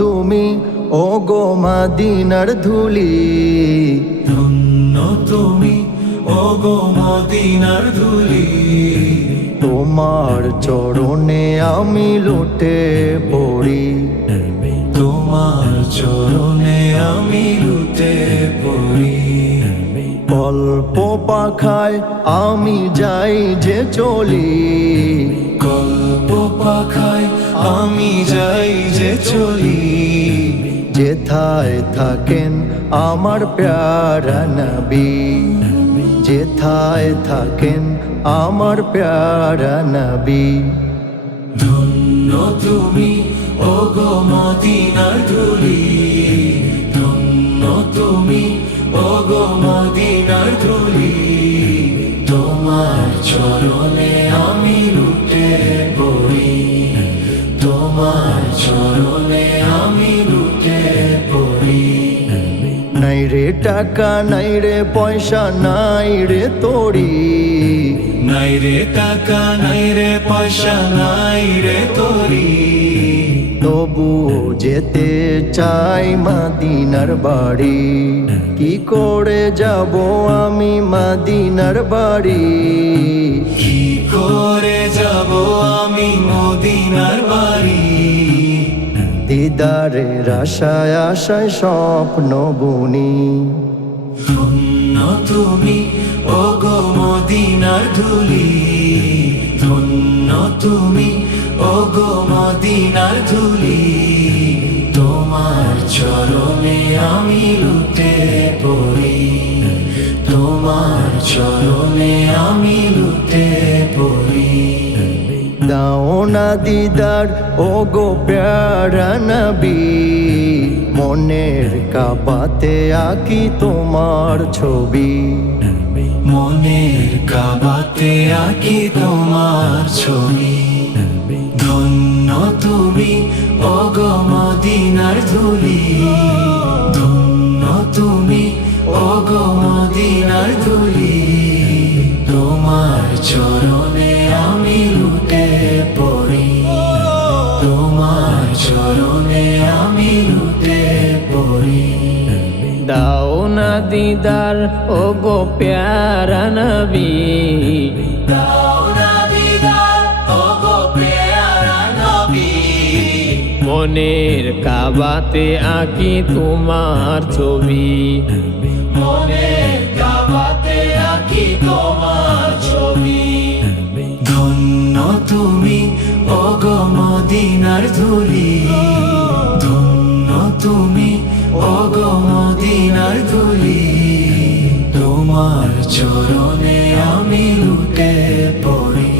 তুমি ওগো মদিনার ধুলি, ধন্য তুমি ওগো মদিনার ধুলি। তোমার চরণে আমি লুটে পড়ি, তোমার চরণে আমি লুটে পড়ি। কল্প পাখায় আমি যাই যে চলি, কল্প পাখায় আমি যাই যে চলি। যেথায় থাকেন আমার প্যারা নবী, যেথায় থাকেন আমার প্যারা নবী। ধন্য তুমি ওগো মদিনার ধুলি, ধন্য তুমি ওগো মদিনার ধুলি। তোমার চরণে আমি লুটে পড়ি, তোমার চরণে আমি লুটে পড়ি। নাই রে টাকা নাই রে পয়সা নাই রে তোরি, নাই রে টাকা নাই রে পয়সা নাই রে তোরি। তবু যেতে চাই মদিনার বাড়ি, কি করে যাব আমি মদিনার বাড়ি। কি করে যাব আমি মদিনার বাড়ি। দিদারের আশায় আশায় স্বপ্ন বুনি, ধন্য তুমি ওগো মদিনার ধুলি, ধন্য তুমি ওগো মদিনার ধুলি। তোমার চরণে আমি লুটে পড়ি, তোমার চরণে আমি লুটে পড়ি। দাও না দিদার ওগো প্যারা নবী, মনের কাবাতে আঁকি তোমার ছবি, মনের কাবাতে আঁকি তোমার ছবি। ধন্য তুমি ওগো মদিনার ধুলি, ধন্য তুমি ওগো মদিনার ধুলি। তোমার চরণে আমি লুটে পড়ি, তোমার চরণে আমি লুটে পড়ি। দাও না দিদার ওগো প্যারা নবী, দাও না দিদার ওগো প্যারা নবী। মনের কাবাতে আঁকি তোমার ছবি, মনের কাবাতে আঁকি তোমার ছবি। ধন্য তুমি ওগো মদিনার ধুলি, ধন্য তুমি ওগো মদিনার ধুলি। তোমার চরণে আমি লুটে পড়ি।